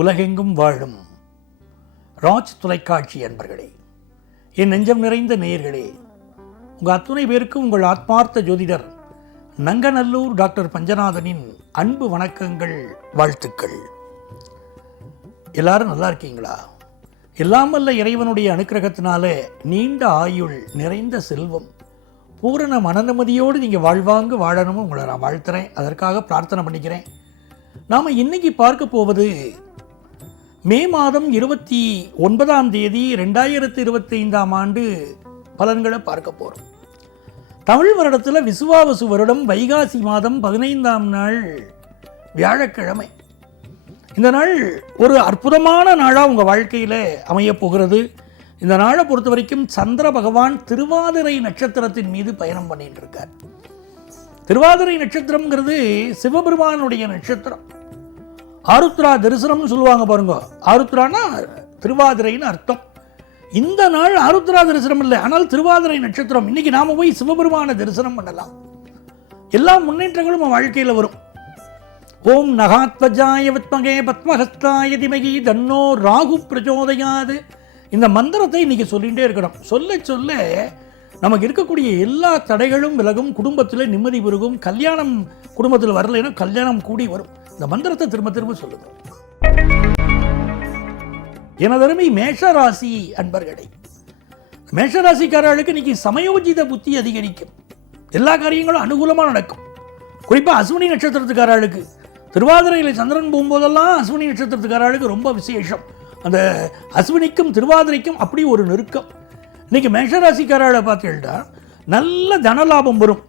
உலகெங்கும் வாழும் ராஜ் தொலைக்காட்சி அன்பர்களே, என் நெஞ்சம் நிறைந்த நேயர்களே, உங்கள் அத்துணை பேருக்கும் உங்கள் ஆத்மார்த்த ஜோதிடர் நங்கநல்லூர் டாக்டர் பஞ்சநாதனின் அன்பு வணக்கங்கள், வாழ்த்துக்கள். எல்லாரும் நல்லா இருக்கீங்களா? எல்லாம் வல்ல இறைவனுடைய அனுக்கிரகத்தினால நீண்ட ஆயுள், நிறைந்த செல்வம், பூரண மனநிம்மதியோடு நீங்கள் வாழ்வாங்க வாழணும்னு உங்களை நான் வாழ்த்துறேன். அதற்காக பிரார்த்தனை பண்ணிக்கிறேன். நாம் இன்னைக்கு பார்க்க போவது மே மாதம் 29ஆம் தேதி 2025ஆம் ஆண்டு பலன்களை பார்க்க போகிறோம். தமிழ் வருடத்தில் விசுவாவசு வருடம் வைகாசி மாதம் 15ஆம் நாள் வியாழக்கிழமை. இந்த நாள் ஒரு அற்புதமான நாளாக உங்கள் வாழ்க்கையில் அமையப் போகிறது. இந்த நாளை பொறுத்த வரைக்கும் சந்திர பகவான் திருவாதிரை நட்சத்திரத்தின் மீது பயணம் பண்ணிட்டு இருக்கார். திருவாதிரை நட்சத்திரம்ங்கிறது சிவபெருமானுடைய நட்சத்திரம். ஆருத்ரா தரிசனம்னு சொல்லுவாங்க பாருங்க. ஆருத்ரானா திருவாதிரைன்னு அர்த்தம். இந்த நாள் ஆருத்ரா தரிசனம் இல்லை, ஆனால் திருவாதிரை நட்சத்திரம். இன்னைக்கு நாம போய் சிவபெருமான தரிசனம் பண்ணலாம். எல்லா முன்னேற்றங்களும் நம்ம வாழ்க்கையில் வரும். ஓம் நகாத்வஜாய வித்மகே பத்மஹஸ்தாய திமகி தன்னோ ராகு பிரச்சோதயாது. இந்த மந்திரத்தை இன்னைக்கு சொல்லிகிட்டே இருக்கணும். சொல்ல சொல்ல நமக்கு இருக்கக்கூடிய எல்லா தடைகளும் விலகும், குடும்பத்தில் நிம்மதி பெருகும். கல்யாணம் குடும்பத்தில் வரலைன்னா கல்யாணம் கூடி வரும். இந்த மந்திரத்தை திரும்ப திரும்ப சொல்லுங்க. எனதருமை மேஷராசி அன்பர்களே, மேஷராசிக்காரர்களுக்கு இன்னைக்கு சமயோஜித புத்தி அதிகரிக்கும். எல்லா காரியங்களும் அனுகூலமாக நடக்கும். குறிப்பாக அஸ்வினி நட்சத்திரத்துக்காரர்களுக்கு திருவாதிரையில் சந்திரன் போகும்போதெல்லாம் அஸ்வினி நட்சத்திரத்துக்காரர்களுக்கு ரொம்ப விசேஷம். அந்த அஸ்வினிக்கும் திருவாதிரைக்கும் அப்படி ஒரு நெருக்கம். இன்னைக்கு மேஷராசிக்காரர்களை பார்த்தீங்கன்னா நல்ல தனலாபம் வரும்.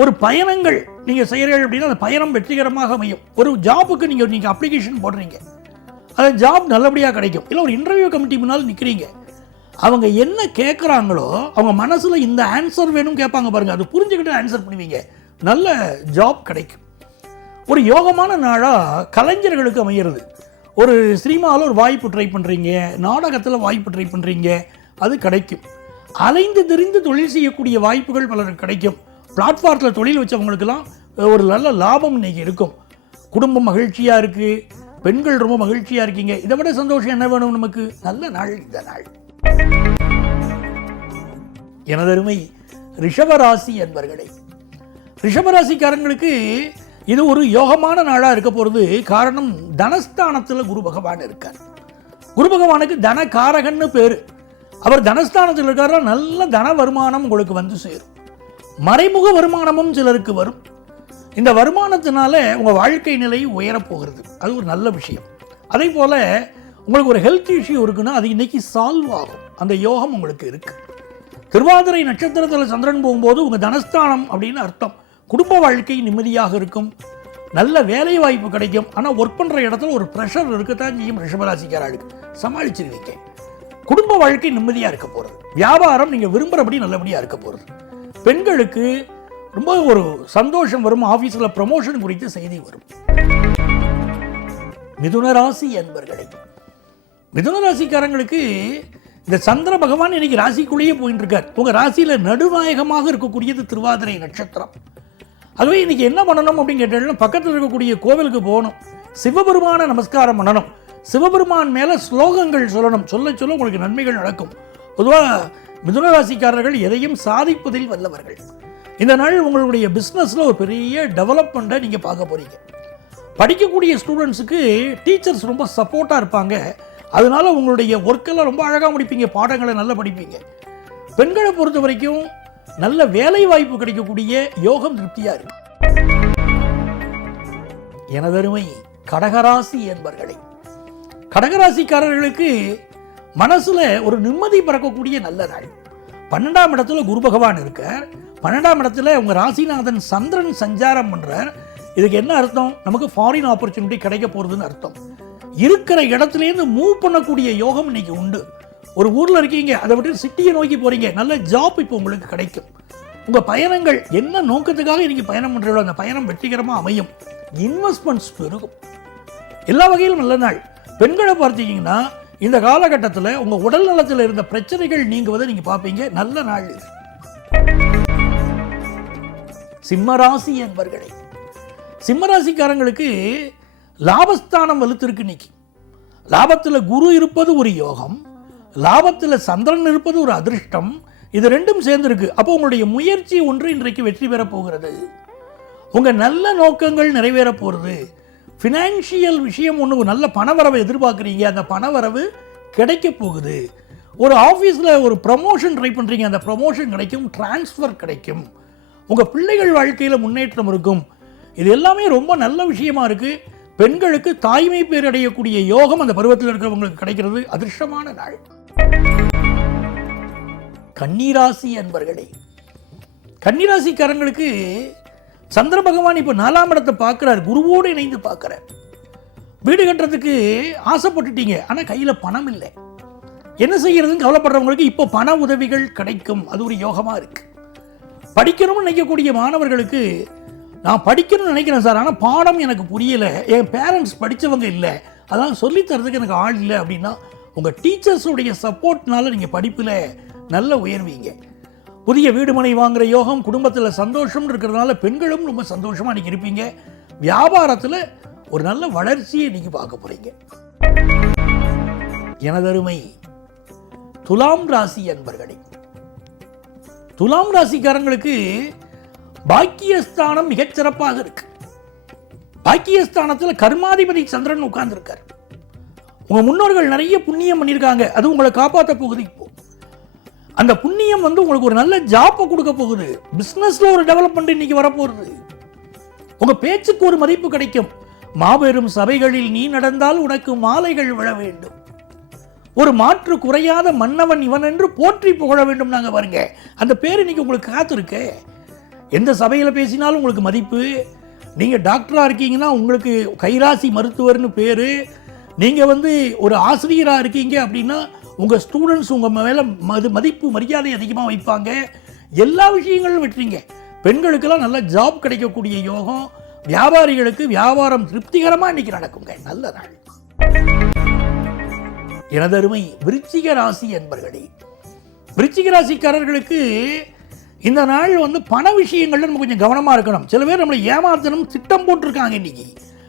ஒரு பயணங்கள் நீங்கள் செய்கிறீர்கள் அப்படின்னா அந்த பயணம் வெற்றிகரமாக அமையும். ஒரு ஜாபுக்கு நீங்கள் அப்ளிகேஷன் போடுறீங்க, அந்த ஜாப் நல்லபடியாக கிடைக்கும். இல்லை ஒரு இன்டர்வியூ கமிட்டி முன்னால் நிற்கிறீங்க, அவங்க என்ன கேட்குறாங்களோ அவங்க மனசில் இந்த ஆன்சர் வேணும் கேட்பாங்க பாருங்கள், அது புரிஞ்சுக்கிட்டு ஆன்சர் பண்ணுவீங்க, நல்ல ஜாப் கிடைக்கும். ஒரு யோகமான நாளாக கலைஞர்களுக்கு அமைகிறது. ஒரு சினிமாவில் ஒரு வாய்ப்பு ட்ரை பண்ணுறீங்க, நாடகத்தில் வாய்ப்பு ட்ரை பண்ணுறீங்க, அது கிடைக்கும். அலைந்து தெரிந்து தொழில் செய்யக்கூடிய வாய்ப்புகள் பலருக்கு கிடைக்கும். பிளாட்ஃபார்மில் தொழில் வச்சவங்களுக்கெல்லாம் ஒரு நல்ல லாபம் இன்னைக்கு இருக்கும். குடும்பம் மகிழ்ச்சியாக இருக்குது, பெண்கள் ரொம்ப மகிழ்ச்சியாக இருக்கீங்க. இதை விட சந்தோஷம் என்ன வேணும் நமக்கு? நல்ல நாள் இந்த நாள். எனதருமை ரிஷபராசி என்பர்களே, ரிஷபராசிக்காரங்களுக்கு இது ஒரு யோகமான நாளாக இருக்க போகிறது. காரணம், தனஸ்தானத்தில் குரு பகவான் இருக்கார். குரு பகவானுக்கு தனகாரகன்னு பேர். அவர் தனஸ்தானத்தில் இருக்காரா, நல்ல தன வருமானம் உங்களுக்கு வந்து சேரும். மறைமுக வருமானமும் சிலருக்கு வரும். இந்த வருமானத்தினால உங்கள் வாழ்க்கை நிலை உயரப்போகிறது. அது ஒரு நல்ல விஷயம். அதே போல் உங்களுக்கு ஒரு ஹெல்த் இஷ்யூ இருக்குன்னா அது இன்னைக்கு சால்வ் ஆகும். அந்த யோகம் உங்களுக்கு இருக்கு. திருவாதிரை நட்சத்திரத்தில் சந்திரன் போகும்போது உங்கள் தனஸ்தானம் அப்படின்னு அர்த்தம். குடும்ப வாழ்க்கை நிம்மதியாக இருக்கும், நல்ல வேலை வாய்ப்பு கிடைக்கும். ஆனால் ஒர்க் பண்ணுற இடத்துல ஒரு ப்ரெஷர் இருக்கத்தான் செய்யும். ரிஷபராசிக்காரர்களுக்கு சமாளிச்சிருவீங்க. குடும்ப வாழ்க்கை நிம்மதியாக இருக்க போகிறது. வியாபாரம் நீங்கள் விரும்புகிறபடி நல்லபடியாக இருக்க போகிறது. பெண்களுக்கு ரொம்ப ஒரு சந்தோஷம் வரும். ஆஃபீஸில் ப்ரமோஷன் குறித்து செய்தி வரும். மிதுனராசி என்பர்களே, மிதுனராசிக்காரங்களுக்கு இந்த சந்திர பகவான் இன்னைக்கு ராசிக்குள்ளேயே போயிட்டு இருக்கார். உங்கள் ராசியில் நடுநாயகமாக இருக்கக்கூடியது திருவாதிரை நட்சத்திரம். அதுவே இன்னைக்கு என்ன பண்ணணும் அப்படின்னு கேட்டீங்கன்னா, பக்கத்தில் இருக்கக்கூடிய கோவிலுக்கு போகணும், சிவபெருமான நமஸ்காரம் பண்ணணும், சிவபெருமான் மேலே ஸ்லோகங்கள் சொல்லணும். சொல்ல சொல்ல உங்களுக்கு நன்மைகள் நடக்கும். பொதுவாக மிதுனராசிக்காரர்கள் எதையும் சாதிப்பதில் வல்லவர்கள். இந்த நாள் உங்களுடைய பிஸ்னஸில் ஒரு பெரிய டெவலப்மெண்ட்டை நீங்கள் பார்க்க போகிறீங்க. படிக்கக்கூடிய ஸ்டூடெண்ட்ஸுக்கு டீச்சர்ஸ் ரொம்ப சப்போர்ட்டாக இருப்பாங்க. அதனால உங்களுடைய ஒர்க்கெல்லாம் ரொம்ப அழகாக முடிப்பீங்க, பாடங்களை நல்லா படிப்பீங்க. பெண்களை பொறுத்த வரைக்கும் நல்ல வேலை வாய்ப்பு கிடைக்கக்கூடிய யோகம் திருப்தியாக இருக்கு. எனதருமை கடகராசி என்பர்களே, கடகராசிக்காரர்களுக்கு மனசுல ஒரு நிம்மதி பிறக்கக்கூடிய நல்ல நாள். 12ஆம் இடத்துல குரு பகவான் இருக்கார். 12ஆம் இடத்துல உங்க ராசிநாதன் சந்திரன் சஞ்சாரம் பண்றார். இதுக்கு என்ன அர்த்தம்? நமக்கு ஃபாரின் ஆப்பர்ச்சுனிட்டி கிடைக்க போறதுன்னு அர்த்தம். இருக்கிற இடத்துலேருந்து மூவ் பண்ணக்கூடிய யோகம் இன்னைக்கு உண்டு. ஒரு ஊரில் இருக்கீங்க, அதை விட்டு சிட்டியை நோக்கி போகிறீங்க, நல்ல ஜாப் இப்போ உங்களுக்கு கிடைக்கும். உங்கள் பயணங்கள் என்ன நோக்கத்துக்காக இன்றைக்கி பயணம் பண்ணுறீங்களோ அந்த பயணம் வெற்றிகரமாக அமையும். இன்வெஸ்ட்மெண்ட்ஸ் பெருகும். எல்லா வகையிலும் நல்ல நாள். பெண்களை பார்த்தீங்கன்னா இந்த காலகட்டத்தில் உங்கள் உடல் நலத்தில் இருந்த பிரச்சனைகள் நீங்குவதை நீங்கள் பார்ப்பீங்க. நல்ல நாள் இது. சிம்மராசி என்பர்களே, சிம்மராசிக்காரங்களுக்கு லாபஸ்தானம் வலுத்திருக்கு இன்னைக்கு. லாபத்தில் குரு இருப்பது ஒரு யோகம், லாபத்தில் சந்திரன் இருப்பது ஒரு அதிர்ஷ்டம். இது ரெண்டும் சேர்ந்துருக்கு. அப்போ உங்களுடைய முயற்சி ஒன்று இன்றைக்கு வெற்றி பெறப் போகிறது. உங்கள் நல்ல நோக்கங்கள் நிறைவேற போகிறது. ஃபினான்ஷியல் விஷயம் ஒன்று, நல்ல பணவரவை எதிர்பார்க்குறீங்க, அந்த பணவரவு கிடைக்க போகுது. ஒரு ஆஃபீஸில் ஒரு ப்ரமோஷன் ட்ரை பண்ணுறீங்க, அந்த ப்ரமோஷன் கிடைக்கும், டிரான்ஸ்ஃபர் கிடைக்கும். உங்கள் பிள்ளைகள் வாழ்க்கையில் முன்னேற்றம் இருக்கும். இது எல்லாமே ரொம்ப நல்ல விஷயமா இருக்குது. பெண்களுக்கு தாய்மை பேர் அடையக்கூடிய யோகம் அந்த பருவத்தில் இருக்கிறவங்களுக்கு கிடைக்கிறது. அதிர்ஷ்டமான நாள். கன்னிராசி அன்பர்களே, கன்னிராசிக்காரங்களுக்கு சந்திர பகவான் இப்போ 4ஆம் இடத்தை பார்க்குறார், குருவோடு இணைந்து பார்க்குறார். வீடு கட்டுறதுக்கு ஆசைப்பட்டுட்டீங்க, ஆனால் கையில் பணம் இல்லை. என்ன செய்யறதுன்னு கவலைப்படுறவங்களுக்கு இப்போ பண உதவிகள் கிடைக்கும். அது ஒரு யோகமாக இருக்கு. படிக்கணும்னு நினைக்கக்கூடிய மாணவர்களுக்கு, நான் படிக்கணும்னு நினைக்கிறேன் சார், ஆனால் பாடம் எனக்கு புரியலை, என் பேரண்ட்ஸ் படித்தவங்க இல்லை, அதெல்லாம் சொல்லித்தரதுக்கு எனக்கு ஆள் இல்லை அப்படின்னா, உங்கள் டீச்சர்ஸுடைய சப்போர்ட்னால நீங்கள் படிப்பில் நல்ல உயர்வீங்க. புதிய வீடு மனை வாங்குகிற யோகம், குடும்பத்தில் சந்தோஷம் இருக்கிறதுனால பெண்களும் ரொம்ப சந்தோஷமாக இன்றைக்கி இருப்பீங்க. வியாபாரத்தில் ஒரு நல்ல வளர்ச்சியை இன்றைக்கி பார்க்க போகிறீங்க. எனதருமை துலாம் ராசி அன்பர்களே, துலாம் ராசிக்காரங்களுக்கு பாக்கியஸ்தானம் மிகச்சிறப்பாக இருக்கு. பாக்கியஸ்தானத்தில் கர்மாதிபதி சந்திரன் உட்கார்ந்துருக்கார். உங்கள் முன்னோர்கள் நிறைய புண்ணியம் பண்ணியிருக்காங்க, அது உங்களை காப்பாற்ற போகுது. இப்போ அந்த புண்ணியம் உங்களுக்கு ஒரு நல்ல ஜாப்பை கொடுக்க போகுது. பிஸ்னஸில் ஒரு டெவலப்மெண்ட் இன்னைக்கு வரப்போகுது. உங்கள் பேச்சுக்கு ஒரு மதிப்பு கிடைக்கும். மாபெரும் சபைகளில் நீ நடந்தால் உனக்கு மாலைகள் விழ வேண்டும். ஒரு மாற்று குறையாத மன்னவன் இவன் என்று போற்றி புகழ வேண்டும். நாங்கள் பாருங்க, அந்த பேர் இன்னைக்கு உங்களுக்கு காத்திருக்கு. எந்த சபையில் பேசினாலும் உங்களுக்கு மதிப்பு. நீங்கள் டாக்டராக இருக்கீங்கன்னா உங்களுக்கு கைராசி மருத்துவர்னு பேர். நீங்கள் ஒரு ஆசிரியராக இருக்கீங்க அப்படின்னா உங்கள் ஸ்டூடெண்ட்ஸ் உங்கள் மேலே மதிப்பு மரியாதை அதிகமாக வைப்பாங்க. எல்லா விஷயங்களும் வெற்றிங்க. பெண்களுக்கெல்லாம் நல்ல ஜாப் கிடைக்கக்கூடிய யோகம். வியாபாரிகளுக்கு வியாபாரம் திருப்திகரமாக இன்னைக்கு நடக்குங்க. நல்ல நாள். எனதருமை விருச்சிக ராசி என்பர்களே, விருச்சிக ராசிக்காரர்களுக்கு இந்த நாள் பண விஷயங்கள்ல நம்ம கொஞ்சம் கவனமாக இருக்கணும். சில பேர் நம்மளை ஏமாத்தணும் திட்டம் போட்டிருக்காங்க, இன்னைக்கு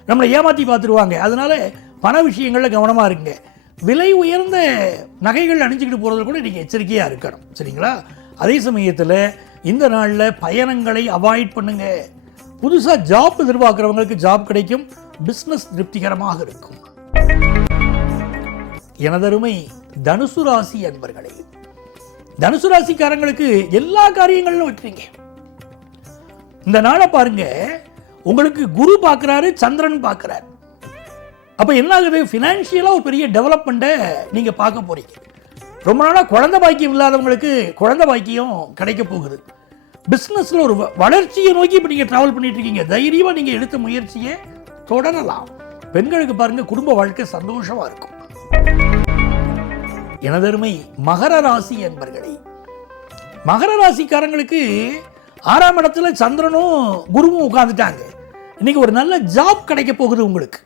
நம்மளை ஏமாற்றி பார்த்துருவாங்க. அதனால பண விஷயங்களில் கவனமாக இருங்க. விலை உயர்ந்த நகைகள் அணிஞ்சிக்கிட்டு போகிறது கூட நீங்கள் எச்சரிக்கையாக இருக்கணும், சரிங்களா? அதே சமயத்தில் இந்த நாளில் பயணங்களை அவாய்ட் பண்ணுங்க. புதுசாக ஜாப் எதிர்பார்க்குறவங்களுக்கு ஜாப் கிடைக்கும். பிஸ்னஸ் திருப்திகரமாக இருக்கும். எனதருமை தனுசு ராசி அன்பர்களே, தனுசு ராசிக்காரங்களுக்கு எல்லா காரியங்களிலும் வெற்றிங்க. இந்த நாளை பாருங்க, உங்களுக்கு குரு பார்க்குறாரு, சந்திரன் பார்க்குறாரு. அப்போ என்ன ஆகுது? ஃபினான்ஷியலாக ஒரு பெரிய டெவலப்மெண்ட்டை நீங்கள் பார்க்க போகிறீங்க. ரொம்ப நாளாக குழந்தை பாக்கியம் இல்லாதவங்களுக்கு குழந்தை பாக்கியம் கிடைக்க போகுது. பிஸ்னஸில் ஒரு வளர்ச்சியை நோக்கி இப்போ நீங்கள் ட்ராவல் பண்ணிட்டு இருக்கீங்க. தைரியமாக நீங்கள் எடுத்த முயற்சியை தொடரலாம். பெண்களுக்கு பாருங்கள், குடும்ப வாழ்க்கை சந்தோஷமாக இருக்கும். எனதருமை மகர ராசி என்பர்களே, மகர ராசிக்காரங்களுக்கு 6ஆம் இடத்துல சந்திரனும் குருவும் உட்கார்ந்துட்டாங்க. இன்னைக்கு ஒரு நல்ல ஜாப் கிடைக்க போகுது உங்களுக்கு.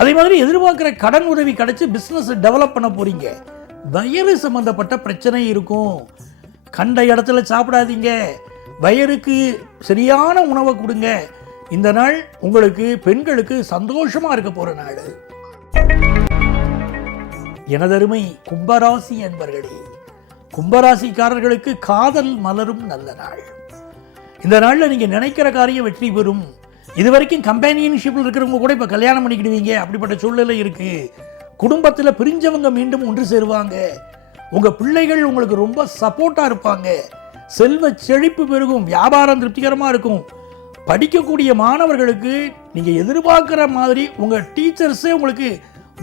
அதே மாதிரி எதிர்பார்க்குற கடன் உதவி கிடைச்சி பிஸ்னஸ் டெவலப் பண்ண போறீங்க. வயிறு சம்பந்தப்பட்ட பிரச்சனை இருக்கும். கண்ட இடத்துல சாப்பிடாதீங்க. வயிறுக்கு சரியான உணவை கொடுங்க. இந்த நாள் உங்களுக்கு பெண்களுக்கு சந்தோஷமா இருக்க போற நாள். எனதருமை கும்பராசி என்பர்களே, கும்பராசிக்காரர்களுக்கு காதல் மலரும் நல்ல நாள். இந்த நாளில் நீங்கள் நினைக்கிற காரியம் வெற்றி பெறும். இதுவரைக்கும் கம்பேனியன்ஷிப்பில் இருக்கிறவங்க கூட இப்போ கல்யாணம் பண்ணிக்கிடுவீங்க. அப்படிப்பட்ட சூழ்நிலை இருக்கு. குடும்பத்தில் பிரிஞ்சவங்க மீண்டும் ஒன்று சேருவாங்க. உங்கள் பிள்ளைகள் உங்களுக்கு ரொம்ப சப்போர்ட்டாக இருப்பாங்க. செல்வ செழிப்பு பெருகும். வியாபாரம் திருப்திகரமாக இருக்கும். படிக்கக்கூடிய மாணவர்களுக்கு நீங்கள் எதிர்பார்க்குற மாதிரி உங்கள் டீச்சர்ஸே உங்களுக்கு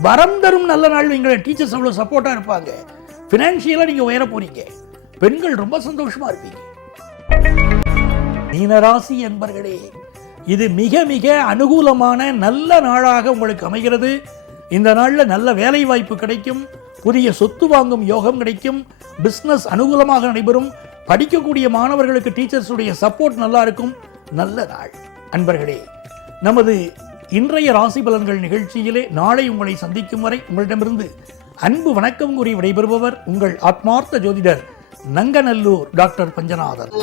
வரம் தரும் நல்ல நாள். எங்களை டீச்சர்ஸ் அவ்வளோ சப்போர்ட்டாக இருப்பாங்க. ஃபினான்ஷியலாக நீங்கள் உயர போறீங்க. பெண்கள் ரொம்ப சந்தோஷமாக இருப்பீங்க. மீனராசி என்பர்களே, இது மிக மிக அனுகூலமான நல்ல நாளாக உங்களுக்கு அமைகிறது. இந்த நாளில் நல்ல வேலை வாய்ப்பு கிடைக்கும். புதிய சொத்து வாங்கும் யோகம் கிடைக்கும். பிஸ்னஸ் அனுகூலமாக நடைபெறும். படிக்கக்கூடிய மாணவர்களுக்கு டீச்சர்ஸுடைய சப்போர்ட் நல்லா இருக்கும். நல்ல நாள். அன்பர்களே, நமது இன்றைய ராசி பலன்கள் நிகழ்ச்சியிலே நாளை உங்களை சந்திக்கும் வரை உங்களிடமிருந்து அன்பு வணக்கம் கூறி விடைபெறுபவர் உங்கள் ஆத்மார்த்த ஜோதிடர் நங்கநல்லூர் டாக்டர் பஞ்சநாதன்.